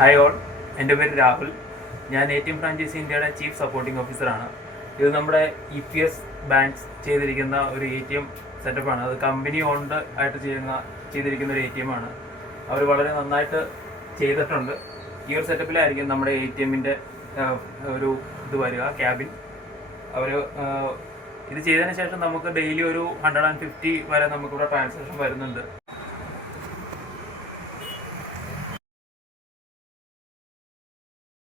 Hi all, എൻ്റെ പേര് രാഹുൽ. ഞാൻ ATM ഫ്രാഞ്ചൈസി ഇന്ത്യയുടെ ചീഫ് സപ്പോർട്ടിംഗ് ഓഫീസറാണ്. ഇത് നമ്മുടെ EPS ബാങ്ക്സ് ചെയ്തിരിക്കുന്ന ഒരു ATM സെറ്റപ്പാണ്. അത് കമ്പനി ഓൺഡ് ആയിട്ട് ചെയ്തിരിക്കുന്ന ഒരു ATM ആണ്. അവർ വളരെ നന്നായിട്ട് ചെയ്തിട്ടുണ്ട്. ഈ ഒരു സെറ്റപ്പിലായിരിക്കും നമ്മുടെ ATMൻ്റെ ഒരു ഇത് വരിക, ക്യാബിൻ. അവർ ഇത് ചെയ്തതിന് ശേഷം നമുക്ക് ഡെയിലി ഒരു 150 വരെ നമുക്കിവിടെ ട്രാൻസാക്ഷൻ വരുന്നുണ്ട്.